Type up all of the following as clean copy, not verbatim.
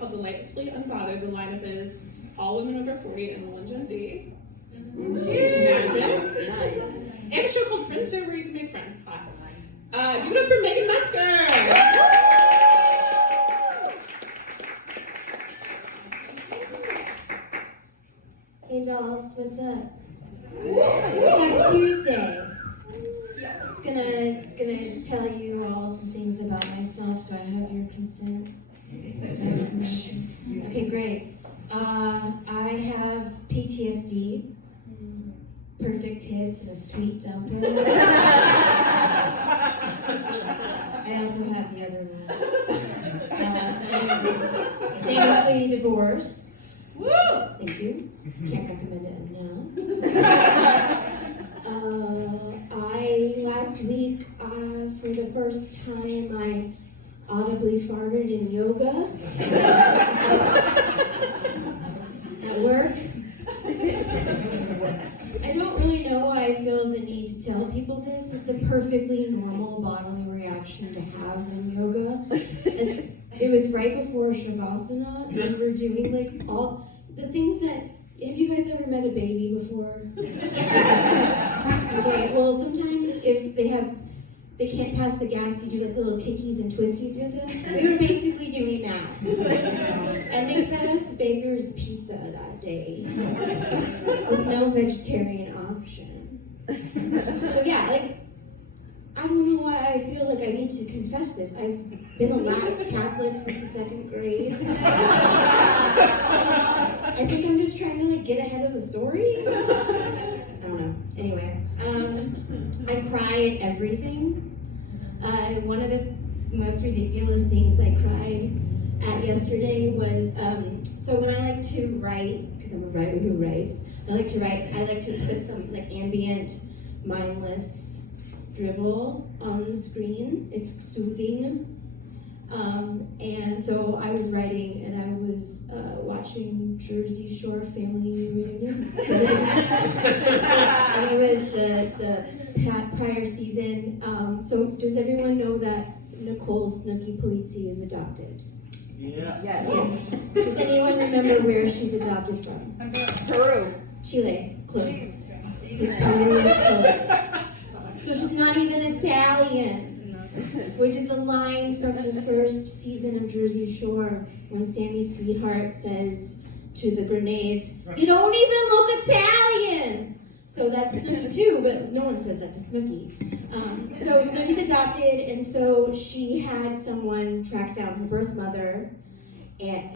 called Delightfully Unbothered. The lineup is all women over 40 and one Gen Z. Imagine. Nice. And a show called Friendster where you can make friends. Give it up for Megan Metzger! Hey dolls, what's up? Happy Tuesday. Just gonna tell you all some things about myself. Do I have your consent? Okay, great. I have PTSD, perfect hits, and a sweet dumper. I also have the other one. I'm famously divorced. Woo! Thank you. Can't recommend it enough. Last week, for the first time, I audibly farted in yoga at work. I don't really know why I feel the need to tell people this. It's a perfectly normal bodily reaction to have in yoga. It was right before Shavasana, and we were doing like all the things that. Have you guys ever met a baby before? Okay, well sometimes if they can't pass the gas, you do like little kickies and twisties with them. We were basically doing that. And they fed us Baker's Pizza that day with no vegetarian option. So yeah, like, I don't know why I feel like I need to confess this. I've been a lapsed Catholic since the second grade. I think I'm just trying to like get ahead of the story. I don't know. Anyway, I cry at everything. One of the most ridiculous things I cried at yesterday was, so when I like to write, because I'm a writer who writes, I like to put some like ambient, mindless drivel on the screen. It's soothing. And so I was writing and I was watching Jersey Shore Family Reunion. And it was the prior season. So does everyone know that Nicole Snooki Polizzi is adopted? Yeah. Yes. Does anyone remember where she's adopted from? Peru. Chile. Close. Peru is close. So she's not even Italian. Which is a line from the first season of Jersey Shore when Sammy Sweetheart says to the grenades, "You don't even look Italian!" So that's Snooki too, but no one says that to Snooki. So Snooki's adopted, and so she had someone track down her birth mother,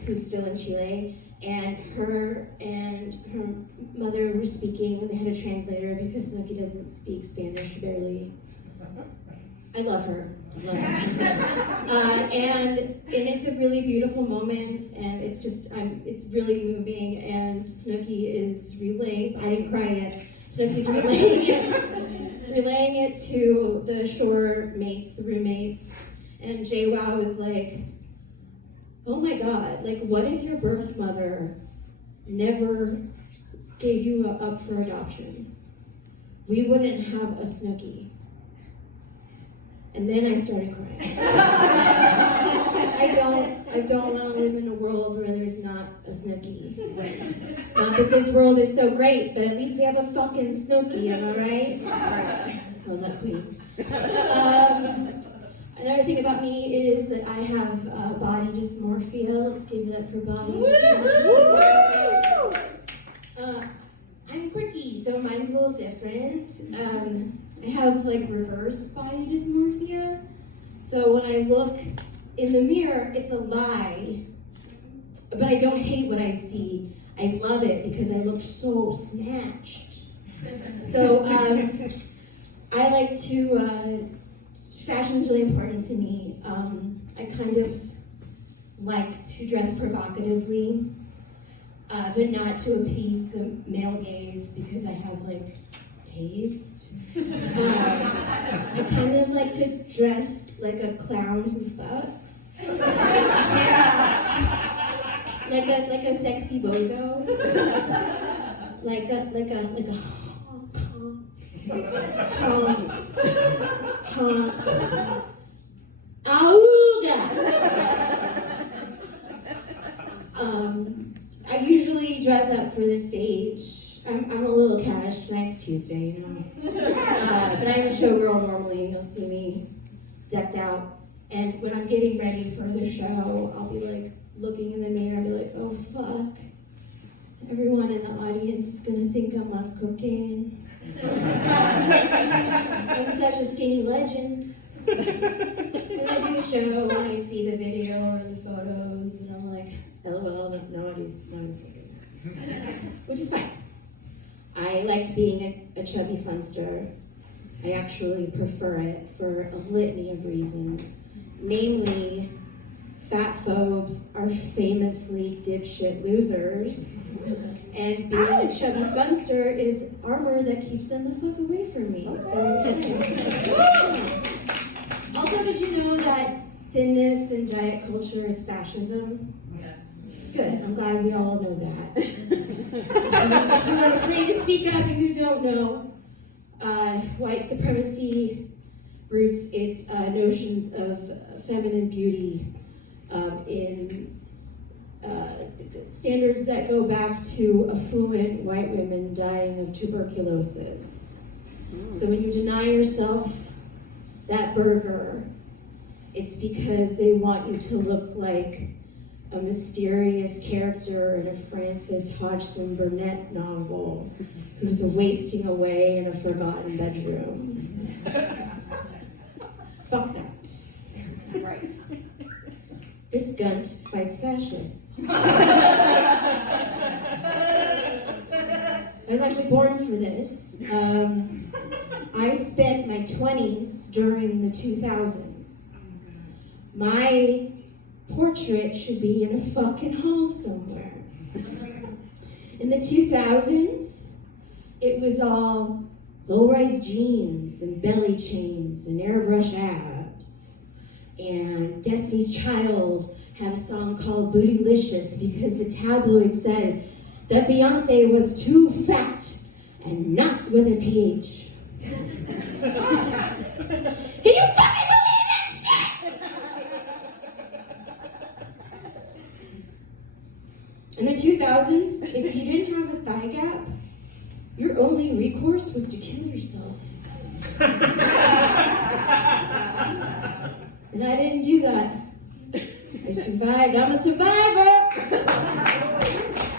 who's still in Chile, and her mother were speaking, and they had a translator because Snooki doesn't speak Spanish barely. I love her. And it's a really beautiful moment, and it's really moving. And Snooki is relaying. I didn't cry yet. Snooki's relaying it to the shore mates, the roommates. And JWoww was like, "Oh my God! Like, what if your birth mother never gave you up for adoption? We wouldn't have a Snooki." And then I started crying. I don't want to live in a world where there's not a Snooki. Not that this world is so great, but at least we have a fucking Snooki, am I right? Love that queen. Another thing about me is that I have body dysmorphia. Let's give it up for body dysmorphia. I'm quirky, so mine's a little different. I have like reverse body dysmorphia. So when I look in the mirror, it's a lie. But I don't hate what I see. I love it because I look so snatched. So I like to, fashion's really important to me. I kind of like to dress provocatively, but not to appease the male gaze because I have like taste. I kind of like to dress like a clown who fucks. Like a sexy bozo. Like a Auga. I usually dress up for the stage. I'm a little cash. Tonight's Tuesday, you know. But I'm a showgirl normally, and you'll see me decked out. And when I'm getting ready for the show, I'll be like looking in the mirror and be like, oh fuck. Everyone in the audience is gonna think I'm on cocaine. I'm such a skinny legend. And I do a show and I see the video or the photos and I'm like, LOL, nobody's thinking that. Which is fine. I like being a chubby funster. I actually prefer it for a litany of reasons. Namely, fat phobes are famously dipshit losers. And being a chubby funster is armor that keeps them the fuck away from me. So also, did you know that thinness in diet culture is fascism? Yes. Good, I'm glad we all know that. If you're afraid to speak up and you don't know, white supremacy roots its notions of feminine beauty in standards that go back to affluent white women dying of tuberculosis. So when you deny yourself that burger, it's because they want you to look like a mysterious character in a Frances Hodgson Burnett novel who's wasting away in a forgotten bedroom. Fuck that. Right. This gunt fights fascists. I was actually born for this. I spent my 20s during the 2000s. My portrait should be in a fucking hall somewhere. In the 2000s, it was all low-rise jeans and belly chains and airbrush abs. And Destiny's Child had a song called Bootylicious because the tabloid said that Beyonce was too fat and not with a PH. Can you fucking believe that shit? In the 2000s, if you didn't have a thigh gap, your only recourse was to kill yourself. And I didn't do that. I survived. I'm a survivor!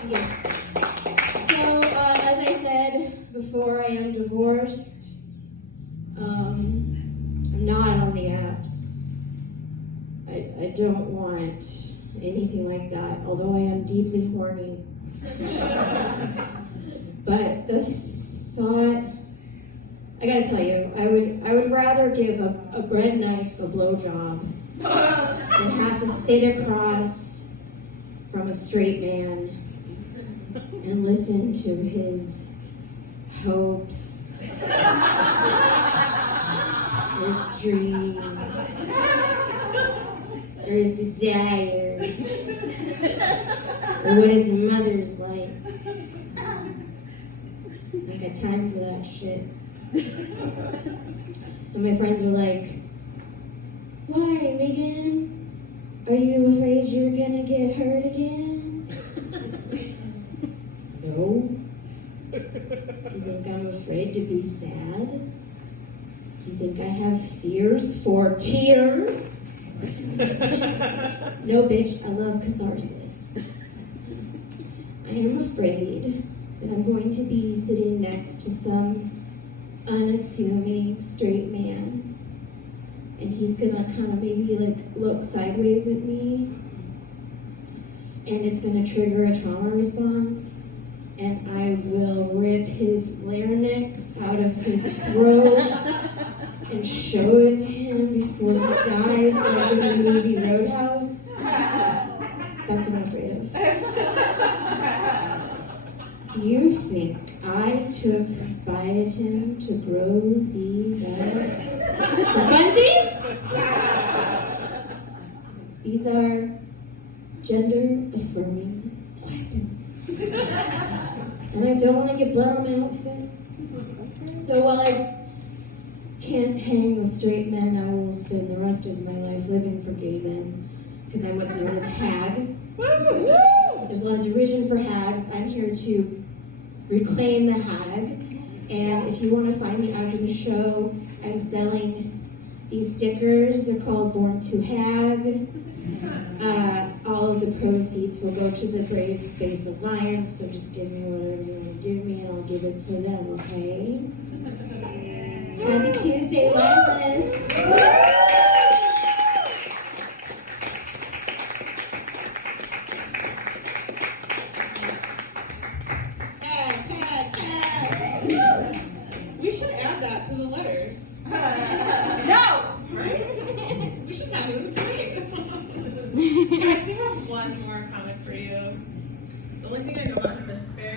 Yeah. So, as I said before, I am divorced. I'm not on the apps. I don't want anything like that, although I am deeply horny. But the thought, I gotta tell you, I would rather give a bread knife a blowjob than have to sit across from a straight man and listen to his hopes, his dreams, or his desires, or what his mother's like. I got time for that shit. And my friends are like, why, Megan? Are you afraid you're gonna get hurt again? No. Do you think I'm afraid to be sad? Do you think I have fears for tears? No, bitch, I love catharsis. I am afraid that I'm going to be sitting next to some unassuming straight man. And he's gonna kind of maybe like look sideways at me. And it's gonna trigger a trauma response. And I will rip his larynx out of his throat and show it to him before he dies, like in the movie Roadhouse. That's what I'm afraid of. Do you think I took biotin to grow these out? For funsies? These are gender-affirming weapons. And I don't want to get blood on my outfit. So while I can't hang with straight men, I will spend the rest of my life living for gay men, because I'm what's known as a hag. There's a lot of derision for hags. I'm here to reclaim the hag. And if you want to find me after the show, I'm selling these stickers. They're called Born to Hag. All of the proceeds will go to the Brave Space Alliance, so just give me whatever you want to give me and I'll give it to them, okay? Happy Tuesday, Lilas! We should add that to the letters. No! Right? We should have it with me. Guys, we have one more comic for you. The only thing I know about him is very